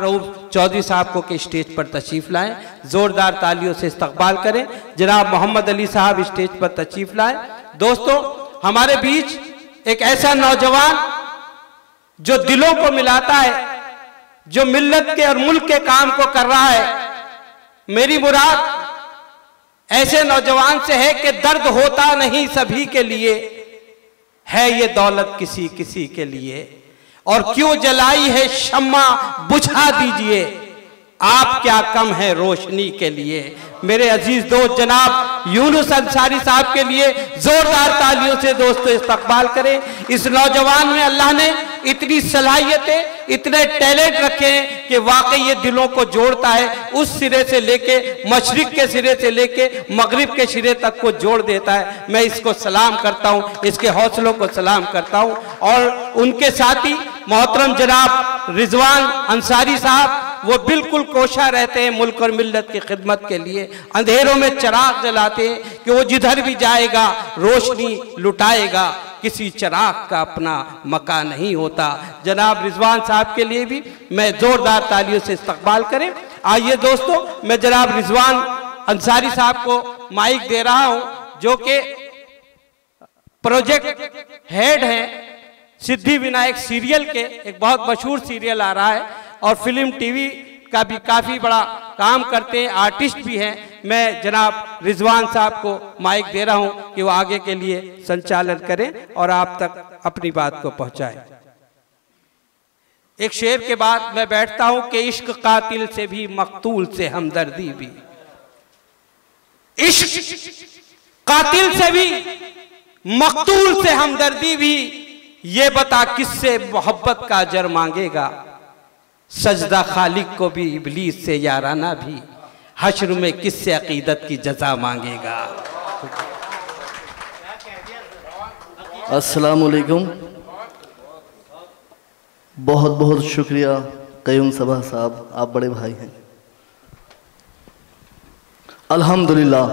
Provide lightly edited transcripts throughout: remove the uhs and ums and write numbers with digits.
रऊफ चौधरी साहब को के स्टेज पर तशरीफ लाएं। जोरदार तालियों से इस्तकबाल करें। जनाब मोहम्मद अली साहब स्टेज पर तशरीफ लाएं। दोस्तों, हमारे बीच एक ऐसा नौजवान जो दिलों को मिलाता है, जो मिल्लत के और मुल्क के काम को कर रहा है। मेरी मुराद ऐसे नौजवान से है कि दर्द होता नहीं सभी के लिए, है ये दौलत किसी किसी के लिए, और क्यों जलाई है शम्मा बुझा दीजिए, आप क्या कम है रोशनी के लिए। मेरे अजीज दोस्त जनाब यूनुस अंसारी साहब के लिए जोरदार तालियों से दोस्तों इस्तकबाल करें। इस नौजवान में अल्लाह ने इतनी सलाहियतें, इतने टैलेंट रखे हैं कि वाकई ये दिलों को जोड़ता है, उस सिरे से लेके मशरिक के सिरे से लेके मगरिब के सिरे तक को जोड़ देता है। मैं इसको सलाम करता हूँ, इसके हौसलों को सलाम करता हूँ। और उनके साथी मोहतरम जनाब रिजवान अंसारी साहब, वो बिल्कुल कोशा रहते हैं मुल्क और मिल्लत की खिदमत के लिए, अंधेरों में चिराग जलाते हैं कि वो जिधर भी जाएगा रोशनी लुटाएगा, किसी चिराग का अपना मकान नहीं होता। जनाब रिजवान साहब के लिए भी मैं जोरदार तालियों से इस्तकबाल करें। आइए दोस्तों, मैं जनाब रिजवान अंसारी साहब को माइक दे रहा हूं, जो कि प्रोजेक्ट हेड हैं सिद्धि विनायक सीरियल के। एक बहुत मशहूर सीरियल आ रहा है और फिल्म टीवी का भी काफ़ी बड़ा काम करते हैं, आर्टिस्ट भी हैं। मैं जनाब रिजवान साहब को माइक दे रहा हूं कि वो आगे के लिए संचालन करें और आप तक अपनी बात को पहुंचाएं। एक शेर के बाद मैं बैठता हूं कि इश्क कातिल से भी मकतूल से हमदर्दी भी, इश्क कातिल से भी मकतूल से हमदर्दी भी, ये बता किससे मोहब्बत का अजर मांगेगा, सजदा खालिक को भी इबलीस से याराना भी, हश्र में किससे अकीदत की जजा मांगेगा। अस्सलाम वालेकुम। बहुत बहुत शुक्रिया क़य्यूम सबा साहब, आप बड़े भाई हैं। अल्हम्दुलिल्लाह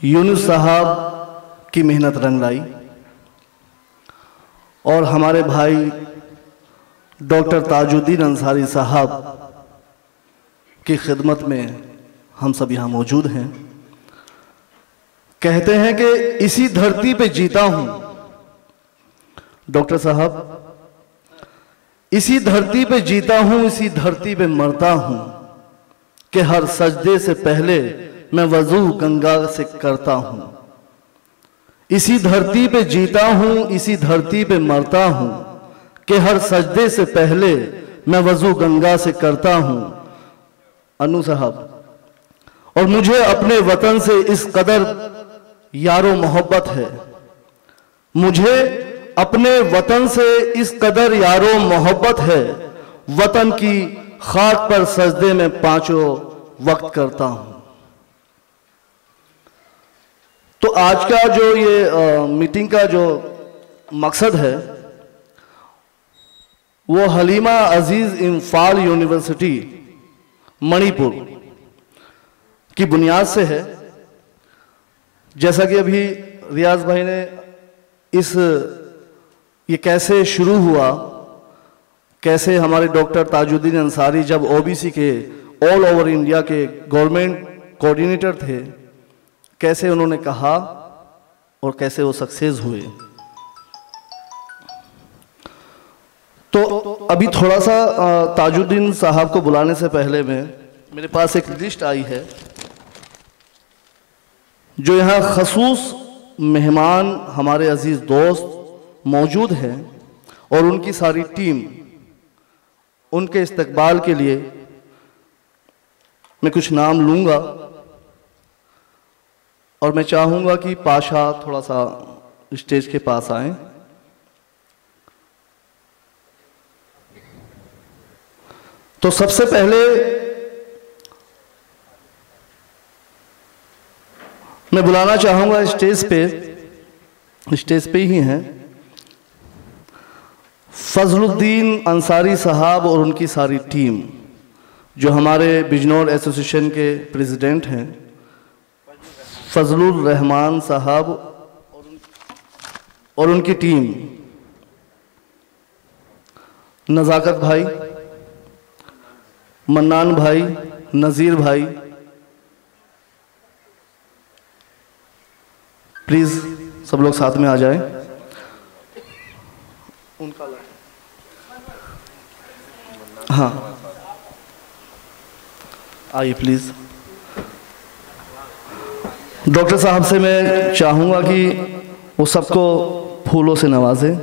यूनुस साहब की मेहनत रंग लाई और हमारे भाई डॉक्टर ताजुद्दीन अंसारी साहब की खिदमत में हम सब यहाँ मौजूद हैं। कहते हैं कि इसी धरती पे जीता हूँ डॉक्टर साहब, इसी धरती पे जीता हूँ, इसी धरती पे मरता हूँ, कि हर सजदे से पहले मैं वज़ू गंगा से करता हूँ। इसी धरती पे जीता हूँ, इसी धरती पे मरता हूँ, कि हर सजदे से पहले मैं वज़ू गंगा से करता हूँ। अनु साहब, और मुझे अपने वतन से इस कदर यारो मोहब्बत है, मुझे अपने वतन से इस कदर यारो मोहब्बत है, वतन की खाक पर सजदे में पांचों वक्त करता हूँ। तो आज का जो ये मीटिंग का जो मकसद है वो हलीमा अजीज इम्फाल यूनिवर्सिटी मणिपुर की बुनियाद से है। जैसा कि अभी रियाज भाई ने ये कैसे शुरू हुआ, कैसे हमारे डॉक्टर ताजुद्दीन अंसारी जब ओबीसी के ऑल ओवर इंडिया के गवर्नमेंट कोऑर्डिनेटर थे, कैसे उन्होंने कहा और कैसे वो सक्सेस हुए। तो अभी थोड़ा सा ताजुद्दीन साहब को बुलाने से पहले मेरे पास एक लिस्ट आई है जो यहाँ खसूस मेहमान हमारे अजीज दोस्त मौजूद हैं और उनकी सारी टीम, उनके इस्तकबाल के लिए मैं कुछ नाम लूँगा और मैं चाहूँगा कि पाशा थोड़ा सा स्टेज के पास आएं। तो सबसे पहले मैं बुलाना चाहूँगा स्टेज पे ही हैं फजलुद्दीन अंसारी साहब और उनकी सारी टीम, जो हमारे बिजनौर एसोसिएशन के प्रेसिडेंट हैं, फजलुर रहमान साहब और उनकी टीम, नज़ाकत भाई, मन्नान भाई, नज़ीर भाई, प्लीज़ सब लोग साथ में आ जाएं। उनका हाँ आइए प्लीज़। डॉक्टर साहब से मैं चाहूँगा कि वो सबको फूलों से नवाजें,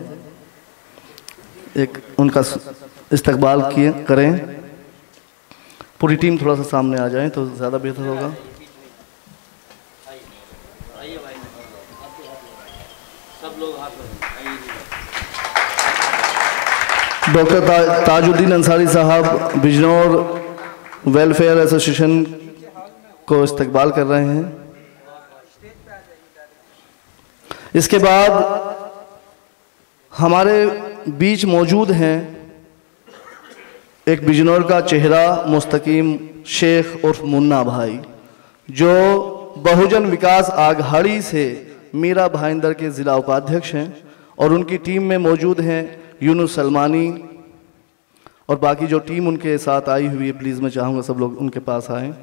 एक उनका इस्तकबाल किए करें। पूरी टीम थोड़ा सा सामने आ जाए तो ज़्यादा बेहतर होगा। डॉक्टर ताजुद्दीन अंसारी साहब बिजनौर वेलफेयर एसोसिएशन को इस्तकबाल कर रहे हैं। इसके बाद हमारे बीच मौजूद हैं एक बिजनौर का चेहरा मुस्तकीम शेख उर्फ मुन्ना भाई, जो बहुजन विकास आघाड़ी से मीरा भाईंदर के ज़िला उपाध्यक्ष हैं, और उनकी टीम में मौजूद हैं यूनुस सलमानी और बाकी जो टीम उनके साथ आई हुई है। प्लीज़ मैं चाहूँगा सब लोग उनके पास आएँ,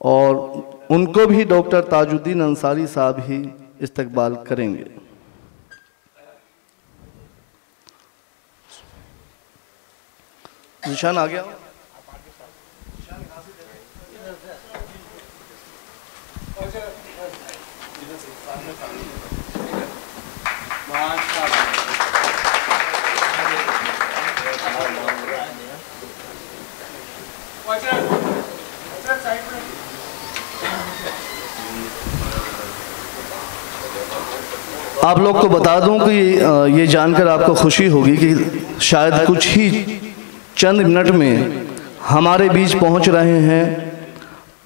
और उनको भी डॉक्टर ताजुद्दीन अंसारी साहब ही इस्तकबाल करेंगे। निशान आ गया। आप लोग को बता दूं कि ये जानकर आपको खुशी होगी कि शायद कुछ ही चंद मिनट में हमारे बीच पहुंच रहे हैं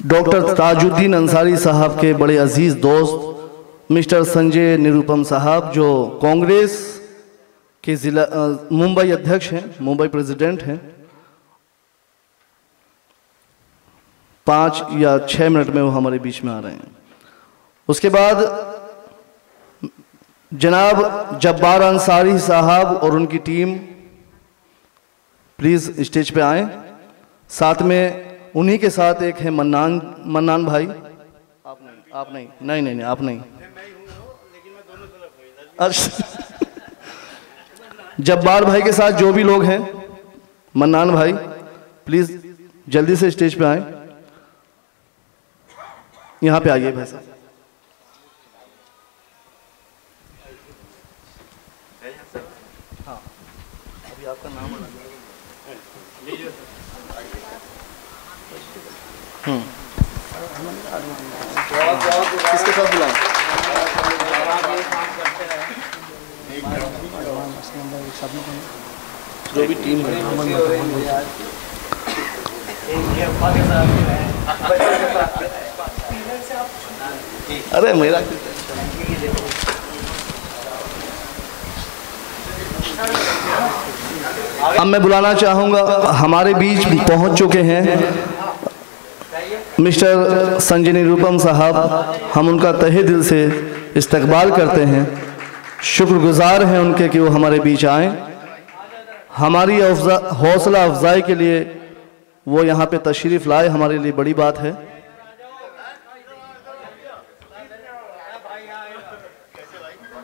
डॉक्टर ताजुद्दीन अंसारी साहब के बड़े अजीज़ दोस्त मिस्टर संजय निरुपम साहब, जो कांग्रेस के ज़िला मुंबई अध्यक्ष हैं, मुंबई प्रेसिडेंट हैं। 5 या 6 मिनट में वो हमारे बीच में आ रहे हैं। उसके बाद जनाब जब्बार अंसारी साहब और उनकी टीम प्लीज़ स्टेज पे आएं। साथ में उन्हीं के साथ एक है मन्नान भाई। आप नहीं आप नहीं। अच्छा, जब्बार भाई के साथ जो भी लोग हैं, मन्नान भाई प्लीज़ जल्दी से स्टेज पे आएं। यहाँ पे आइए भाई साहब। आपका नाम किसके साथ बुलाएं? जो भी टीम है। अरे मेरा अब मैं बुलाना चाहूँगा, हमारे बीच पहुँच चुके हैं मिस्टर संजय निरुपम साहब। हम उनका तहे दिल से इस्तकबाल करते हैं, शुक्रगुजार हैं उनके कि वो हमारे बीच आएँ। हमारी हौसला अफजाई के लिए वो यहाँ पे तशरीफ़ लाए, हमारे लिए बड़ी बात है।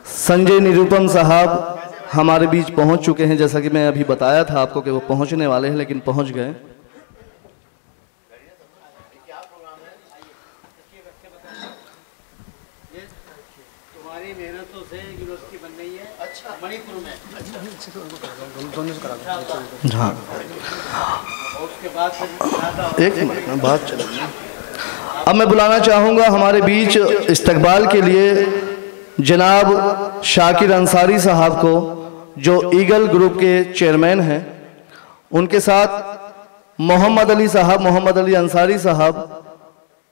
संजय निरुपम साहब हमारे बीच पहुंच चुके हैं, जैसा कि मैं अभी बताया था आपको कि वो पहुंचने वाले हैं, लेकिन पहुंच गए। तुम्हारी मेहनतों से यूनिवर्सिटी बन रही है। अच्छा, मणिपुर में। हाँ, उसके बाद एक मिनट बात चलेगी। अब मैं बुलाना चाहूँगा हमारे बीच इस्तकबाल के लिए जनाब शाकिर अंसारी साहब को, जो ईगल ग्रुप के चेयरमैन हैं। उनके साथ मोहम्मद अली साहब, मोहम्मद अली अंसारी साहब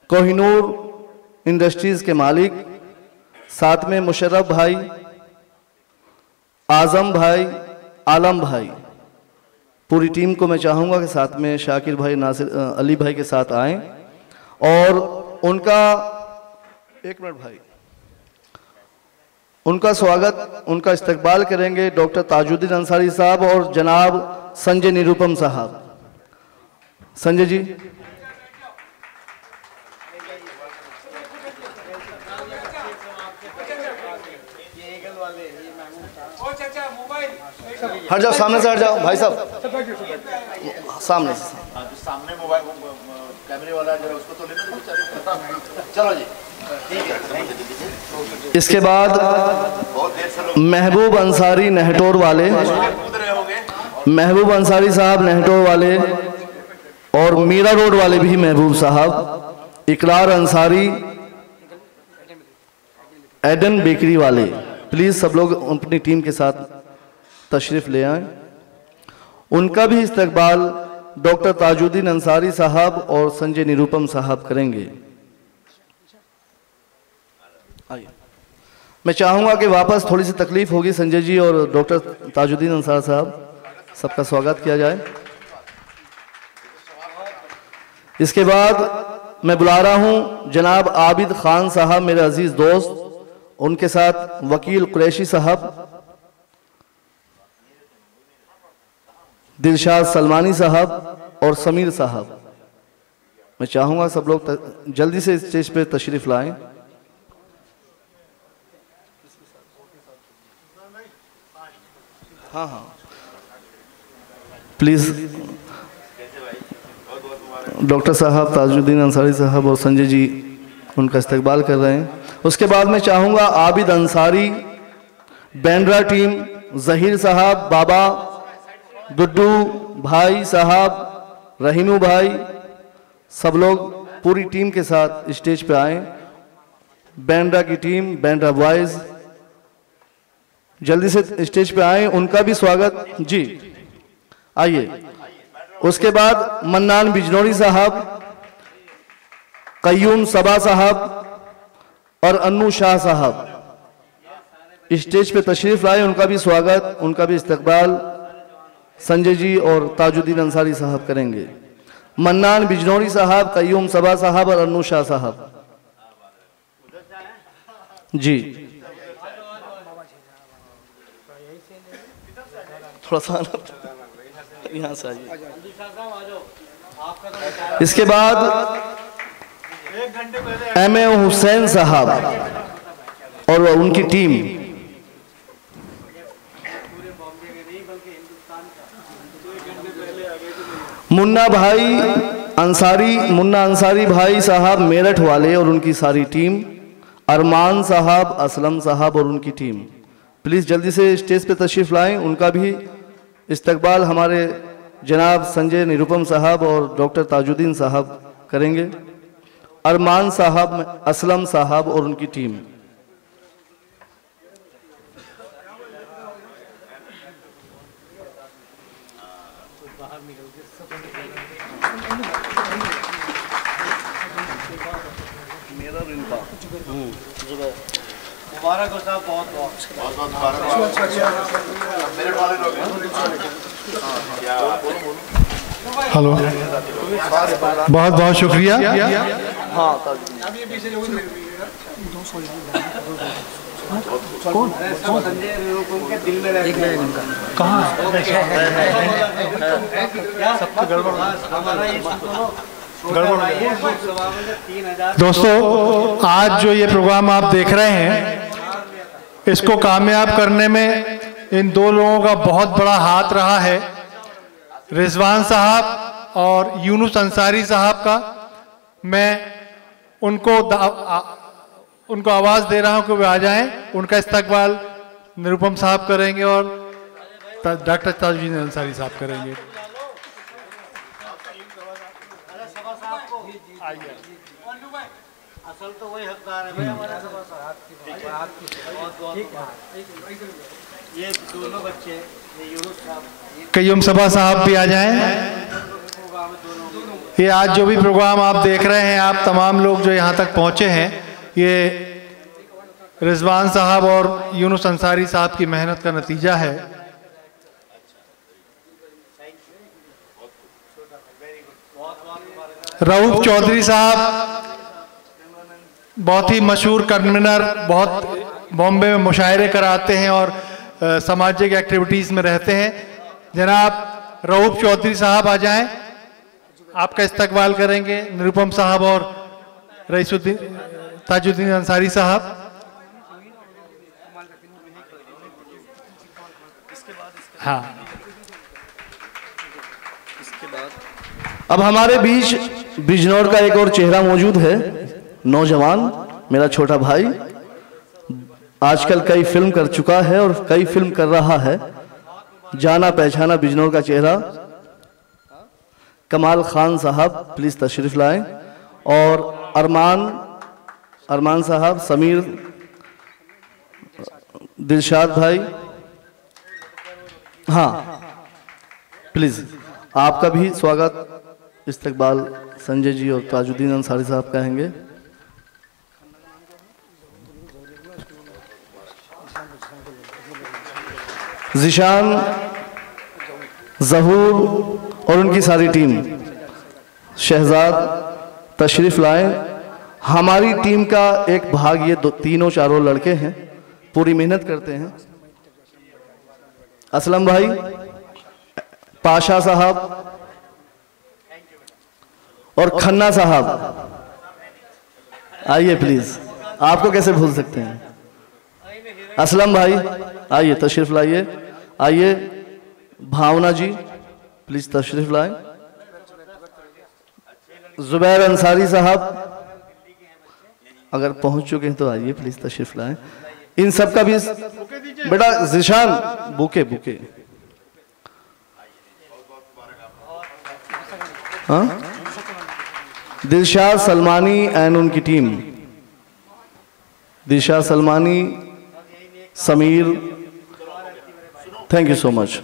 कोहिनूर इंडस्ट्रीज़ के मालिक। साथ में मुशर्रफ भाई, आज़म भाई, आलम भाई। पूरी टीम को मैं चाहूँगा कि साथ में शाकिर भाई, नासिर अली भाई के साथ आएँ और उनका एक मिनट भाई, उनका स्वागत, उनका इस्तकबाल करेंगे डॉक्टर ताजुद्दीन अंसारी साहब और जनाब संजय निरुपम साहब। संजय जी। हट जाओ, सामने से हट जाओ भाई साहब, सामने से। सामने मोबाइल कैमरे वाला जो है उसको तो लेने दो बेचारे। चलो जी, ठीक है। इसके बाद महबूब अंसारी नेहटोर वाले, महबूब अंसारी साहब नेहटोर वाले, और मीरा रोड वाले भी महबूब साहब, इकरार अंसारी एडन बेकरी वाले, प्लीज सब लोग अपनी टीम के साथ तशरीफ ले आएं। उनका भी इस्तकबाल डॉक्टर ताजुद्दीन अंसारी साहब और संजय निरुपम साहब करेंगे। आइए, मैं चाहूंगा कि वापस थोड़ी सी तकलीफ होगी संजय जी और डॉक्टर ताजुद्दीन अंसारी साहब, सबका स्वागत किया जाए। इसके बाद मैं बुला रहा हूं जनाब आबिद खान साहब, मेरे अजीज दोस्त, उनके साथ वकील कुरैशी साहब, दिलशाद सलमानी साहब और समीर साहब। मैं चाहूंगा सब लोग जल्दी से स्टेज पे तशरीफ लाएं। हाँ हाँ प्लीज। डॉक्टर साहब ताजुद्दीन अंसारी साहब और संजय जी उनका इस्तकबाल कर रहे हैं। उसके बाद मैं चाहूंगा आबिद अंसारी, बैंड्रा टीम, जहीर साहब, बाबा, गुड्डू भाई साहब, रहीनू भाई, सब लोग पूरी टीम के साथ स्टेज पे आए। बैंड्रा की टीम, बैंड्रा बॉयज जल्दी से स्टेज पे आए, उनका भी स्वागत जी। आइए। उसके बाद मन्नान बिजनौरी साहब, कय्यूम सबा साहब और अन्नू शाह साहब स्टेज पे तशरीफ लाए, उनका भी स्वागत, उनका भी इस्तकबाल संजय जी और ताजुद्दीन अंसारी साहब करेंगे। मन्नान बिजनौरी साहब, कय्यूम सबा साहब और अन्नू शाह साहब जी। थोड़ा सा यहाँ से आइए। इसके बाद एम.ए. हुसैन साहब और उनकी टीम, मुन्ना अंसारी भाई साहब मेरठ वाले और उनकी सारी टीम, अरमान साहब, असलम साहब और उनकी टीम, प्लीज जल्दी से स्टेज पे तशरीफ लाएं। उनका भी इस्तकबाल हमारे जनाब संजय निरुपम साहब और डॉक्टर ताजुद्दीन साहब करेंगे। अरमान साहब, असलम साहब और उनकी टीम। मुबारक हो साहब, बहुत हेलो, बहुत बहुत शुक्रिया। कहाँ दोस्तों, आज जो ये प्रोग्राम आप देख रहे हैं, इसको कामयाब करने में इन दो लोगों का बहुत बड़ा हाथ रहा है, रिजवान साहब और यूनुस अंसारी साहब का। मैं उनको आवाज़ दे रहा हूं कि वे आ जाएं। उनका इस्तकबाल निरुपम साहब करेंगे और डॉक्टर ताजुद्दीन अंसारी साहब करेंगे। असल तो वही हकदार है हमारा। ये दोनों बच्चे, कय्यूम सबा साहब भी आ जाएं। ये आज जो भी प्रोग्राम आप देख रहे हैं, आप तमाम लोग जो यहाँ तक पहुँचे हैं, ये रिजवान साहब और यूनुस अंसारी साहब की मेहनत का नतीजा है। रऊफ चौधरी साहब बहुत ही मशहूर कन्वीनर, बहुत बॉम्बे में मुशायरे कराते हैं और सामाजिक एक्टिविटीज़ में रहते हैं। जनाब रऊफ चौधरी साहब आ जाएं। आपका इस्तकबाल करेंगे निरुपम साहब और रईसुद्दीन ताजुद्दीन अंसारी साहब। हाँ, अब हमारे बीच बिजनौर का एक और चेहरा मौजूद है, नौजवान, मेरा छोटा भाई, आजकल कई फिल्म कर चुका है और कई फिल्म कर रहा है, जाना पहचाना बिजनौर का चेहरा कमाल खान साहब प्लीज तशरीफ लाएं, और अरमान साहब, समीर, दिलशाद भाई, हाँ प्लीज आपका भी स्वागत, इस्तकबाल संजय जी और ताजुद्दीन अंसारी साहब कहेंगे। जिशान, जहूर और उनकी सारी टीम, शहजाद तशरीफ लाएं। हमारी टीम का एक भाग ये तीनों चारों लड़के हैं, पूरी मेहनत करते हैं। असलम भाई, पाशा साहब और खन्ना साहब, आइए प्लीज, आपको कैसे भूल सकते हैं। असलम भाई आइए, तशरीफ लाइए, आइए। भावना जी प्लीज तशरीफ लाएं। जुबैर अंसारी साहब अगर पहुंच चुके हैं तो आइए प्लीज तशरीफ लाएं। इन सब का भी बेटा जिशान, बुके बुके, हाँ, दिलशाद सलमानी एंड उनकी team, Dilshad Salmani, Sameer, thank you so much.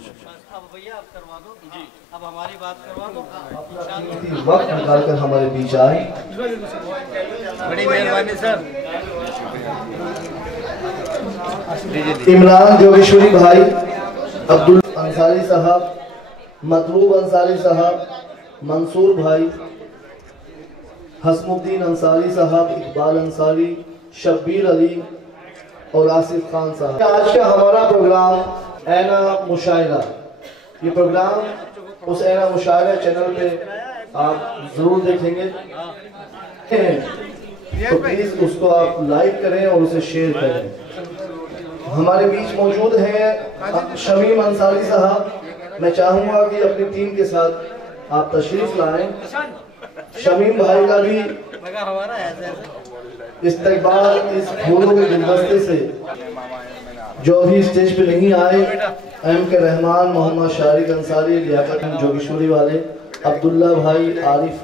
वक्त निकालकर हमारे बीच आए, बड़ी मेहरबानी सर। इमरान जोगेश्वरी भाई, अब्दुल अंसारी साहब, मतलूब अंसारी साहब, मंसूर भाई, हसमुद्दीन अंसारी साहब, इकबाल अंसारी, शब्बीर अली और आसिफ खान साहब। आज का हमारा प्रोग्राम ऐना मुशायरा, ये प्रोग्राम उस ऐना मुशायरा चैनल पे आप जरूर देखेंगे, तो प्लीज उसको आप लाइक करें और उसे शेयर करें। हमारे बीच मौजूद हैं शमीम अंसारी साहब, मैं चाहूंगा कि अपनी टीम के साथ आप तशरीफ लाएं। शमीम भाई का भी इस्तकबाल इस फूलों के गुलदस्ते से, जो अभी स्टेज पे नहीं आए, एम के रहमान, मोहम्मद शारिक अंसारी, लियाकत जोगेश्वरी वाले, अब्दुल्ला भाई, आरिफ।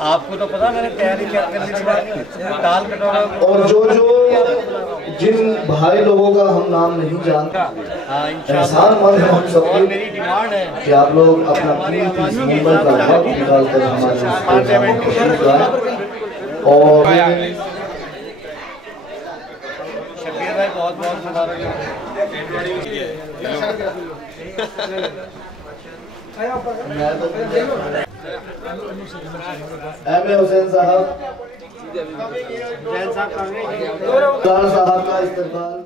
आपको तो पता मैंने तैयारी क्या कर ली थी, और जो जिन भाई लोगों का हम नाम नहीं जानते, एहसानमंद हम सबके मेरी डिमांड है कि आप लोग अपना कीमती मुंबई का वक्त निकाल कर हमारे और शबीर भाई बहुत बहुत मुबारक। एम ए हुसैन साहब, साहब का इस्तकबाल।